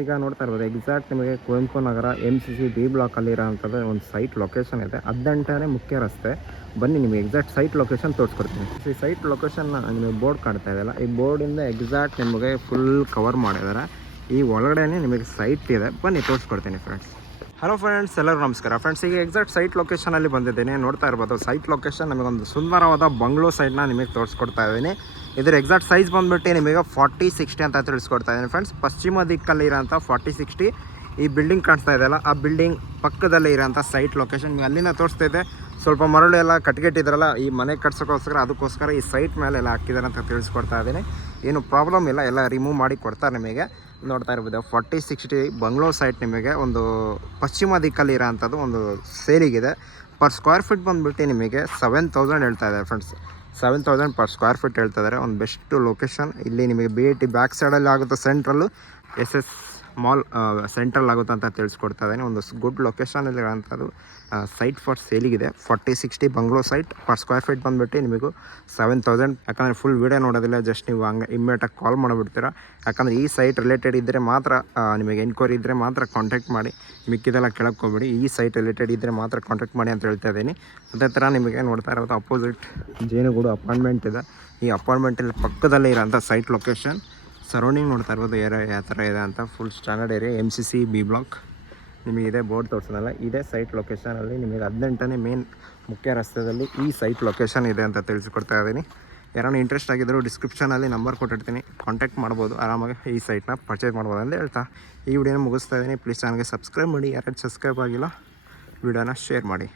ಈಗ ನೋಡ್ತಾ ಇರ್ಬೋದು ಎಕ್ಸಾಕ್ಟ್ ನಿಮಗೆ Kuvempu Nagar M C C B ಬ್ಲಾಕಲ್ಲಿ ಇರೋವಂಥದ್ದು ಒಂದು ಸೈಟ್ ಲೊಕೇಶನ್ ಇದೆ. ಹದಿನೆಂಟನೇ ಮುಖ್ಯ ರಸ್ತೆ. ಬನ್ನಿ, ನಿಮಗೆ ಎಕ್ಸಾಕ್ಟ್ ಸೈಟ್ ಲೊಕೇಶನ್ ತೋರಿಸ್ಕೊಡ್ತೀನಿ. ಈ ಸೈಟ್ ಲೊಕೇಶನ್ ನಿಮಗೆ ಬೋರ್ಡ್ ಕಾಣ್ತಾ ಇದೆಯಲ್ಲ ಈ ಬೋರ್ಡಿಂದ ಎಕ್ಸಾಕ್ಟ್ ನಿಮಗೆ ಫುಲ್ ಕವರ್ ಮಾಡಿದ್ದಾರೆ. ಈ ಒಳಗಡೆನೇ ನಿಮಗೆ ಸೈಟ್ ಇದೆ. ಬನ್ನಿ, ತೋರಿಸ್ಕೊಡ್ತೀನಿ ಫ್ರೆಂಡ್ಸ್ ಹಲೋ ಫ್ರೆಂಡ್ಸ್ ಎಲ್ಲರೂ ನಮಸ್ಕಾರ. ಫ್ರೆಂಡ್ಸ್ ಈಗ ಎಕ್ಸಾಕ್ಟ್ ಸೈಟ್ ಲೊಕೇಶನಲ್ಲಿ ಬಂದಿದ್ದೀನಿ. ನೋಡ್ತಾ ಇರ್ಬೋದು ಸೈಟ್ ಲೊಕೇಶನ್ ನಮಗೊಂದು ಸುಂದರವಾದ ಬಂಗ್ಲೋ ಸೈಟ್ನ ನಿಮಗೆ ತೋರಿಸ್ಕೊಡ್ತಾ ಇದ್ದೀನಿ. ಇದರ ಎಕ್ಸಾಕ್ಟ್ ಸೈಜ್ ಬಂದುಬಿಟ್ಟು ನಿಮಗೆ ಫಾರ್ಟಿ ಸಿಕ್ಸ್ಟಿ ಅಂತ ತಿಳಿಸ್ಕೊಡ್ತಾ ಇದ್ದೀನಿ ಫ್ರೆಂಡ್ಸ್ ಪಶ್ಚಿಮ ದಿಕ್ಕಲ್ಲಿ ಇರೋಂಥ ಫಾರ್ಟಿ ಸಿಕ್ಸ್ಟಿ ಈ ಬಿಲ್ಡಿಂಗ್ ಕಾಣಿಸ್ತಾ ಇದೆಯಲ್ಲ ಆ ಬಿಲ್ಡಿಂಗ್ ಪಕ್ಕದಲ್ಲೇ ಇರೋಂಥ ಸೈಟ್ ಲೊಕೇಶನ್ ಅಲ್ಲಿಂದ ತೋರಿಸ್ತಾ ಇದೆ. ಸ್ವಲ್ಪ ಮರಳು ಎಲ್ಲ ಕಟ್ಗೆಟ್ಟಿದ್ರಲ್ಲ, ಈ ಮನೆ ಕಟ್ಸೋಕ್ಕೋಸ್ಕರ ಅದಕ್ಕೋಸ್ಕರ ಈ ಸೈಟ್ ಮೇಲೆ ಎಲ್ಲ ಹಾಕಿದ್ದಾರೆ ಅಂತ ತಿಳಿಸ್ಕೊಡ್ತಾ ಇದ್ದೀನಿ. ಏನು ಪ್ರಾಬ್ಲಮ್ ಇಲ್ಲ, ಎಲ್ಲ ರಿಮೂವ್ ಮಾಡಿ ಕೊಡ್ತಾರೆ ನಿಮಗೆ. ನೋಡ್ತಾ ಇರ್ಬೋದು ಫಾರ್ಟಿ ಸಿಕ್ಸ್ಟಿ ಬಂಗ್ಲೋ ಸೈಟ್ ನಿಮಗೆ ಒಂದು ಪಶ್ಚಿಮ ದಿಕ್ಕಲ್ಲಿ ಇರೋಂಥದ್ದು ಒಂದು ಸೇಲಿಗಿದೆ ಪರ್ ಸ್ಕ್ವೇರ್ ಫೀಟ್ ಬಂದುಬಿಟ್ಟು ನಿಮಗೆ ಸೆವೆನ್ ತೌಸಂಡ್ ಹೇಳ್ತಾ ಇದೆ friends seven thousand per square feet ಹೇಳ್ತಾ ಇದ್ದಾರೆ. ಒಂದು ಬೆಸ್ಟ್ ಲೊಕೇಶನ್ ಇಲ್ಲಿ ನಿಮಗೆ ಬಿ ಎ ಟಿ ಬ್ಯಾಕ್ ಸೈಡಲ್ಲಿ ಆಗುತ್ತೆ central S S mall central ಆಗುತ್ತೆ ಅಂತ ತಿಳಿಸ್ಕೊಡ್ತಾ ಇದ್ದೀನಿ. ಒಂದು ಗುಡ್ ಲೊಕೇಶನಲ್ಲಿರೋಂಥದ್ದು site for ಸೇಲಿಗಿದೆ forty sixty bungalow site per square feet ಬಂದುಬಿಟ್ಟು ನಿಮಗೂ ಸೆವೆನ್ ತೌಸಂಡ್ ಯಾಕಂದರೆ ಫುಲ್ ವೀಡಿಯೋ ನೋಡೋದಿಲ್ಲ ಜಸ್ಟ್ ನೀವು ಹಂಗೆ ಇಮ್ಮಿಡಿಯೇಟಾಗಿ ಕಾಲ್ ಮಾಡಿಬಿಡ್ತೀರಾ. ಯಾಕಂದರೆ ಈ ಸೈಟ್ ರಿಲೇಟೆಡ್ ಇದ್ದರೆ ಮಾತ್ರ ನಿಮಗೆ ಎನ್ಕ್ವೈರಿ ಇದ್ದರೆ ಮಾತ್ರ ಕಾಂಟ್ಯಾಕ್ಟ್ ಮಾಡಿ. ಮಿಕ್ಕಿದೆಲ್ಲ ಹೋಗಬೇಡಿ. ಈ ಸೈಟ್ ರಿಲೇಟೆಡ್ ಇದ್ದರೆ ಮಾತ್ರ ಕಾಂಟ್ಯಾಕ್ಟ್ ಮಾಡಿ ಅಂತ ಹೇಳ್ತಾ ಇದ್ದೀನಿ. ಅದೇ ಥರ ನಿಮಗೆ ನೋಡ್ತಾ ಇರೋದು ಅಪೋಸಿಟ್ ಜೇನುಗೂಡು ಅಪಾರ್ಟ್ಮೆಂಟ್ ಇದೆ. ಈ ಅಪಾರ್ಟ್ಮೆಂಟಲ್ಲಿ ಪಕ್ಕದಲ್ಲೇ ಇರೋಂಥ ಸೈಟ್ ಲೊಕೇಶನ್ ಸರೌಂಡಿಂಗ್ ನೋಡ್ತಾ ಇರ್ಬೋದು ಏರಿಯಾ ಯಾವ ಥರ ಇದೆ ಅಂತ full standard area M C C B block ನಿಮಗೆ ಇದೇ ಬೋರ್ಡ್ ತೋರಿಸೋದಲ್ಲ, ಇದೇ ಸೈಟ್ ಲೊಕೇಶನಲ್ಲಿ ನಿಮಗೆ ಹದಿನೆಂಟನೇ ಮೇನ್ ಮುಖ್ಯ ರಸ್ತೆಯಲ್ಲಿ ಈ ಸೈಟ್ ಲೊಕೇಶನ್ ಇದೆ ಅಂತ ತಿಳಿಸಿಕೊಡ್ತಾ ಇದ್ದೀನಿ. ಯಾರನ್ನ ಇಂಟ್ರೆಸ್ಟ್ ಆಗಿದ್ದರೂ ಡಿಸ್ಕ್ರಿಪ್ಷನಲ್ಲಿ ನಂಬರ್ ಕೊಟ್ಟಿರ್ತೀನಿ. ಕಾಂಟ್ಯಾಕ್ಟ್ ಮಾಡ್ಬೋದು, ಆರಾಮಾಗಿ ಈ ಸೈಟ್ನ ಪರ್ಚೇಸ್ ಮಾಡ್ಬೋದು ಅಂತ ಹೇಳ್ತಾ. ಈ ವಿಡಿಯೋನ ಮುಗಿಸ್ತಾ ಇದ್ದೀನಿ. ಪ್ಲೀಸ್ ನನಗೆ ಸಬ್ಸ್ಕ್ರೈಬ್ ಮಾಡಿ. ಯಾರು ಸಬ್ಸ್ಕ್ರೈಬ್ ಆಗಿಲ್ಲ ವಿಡಿಯೋನ ಶೇರ್ ಮಾಡಿ.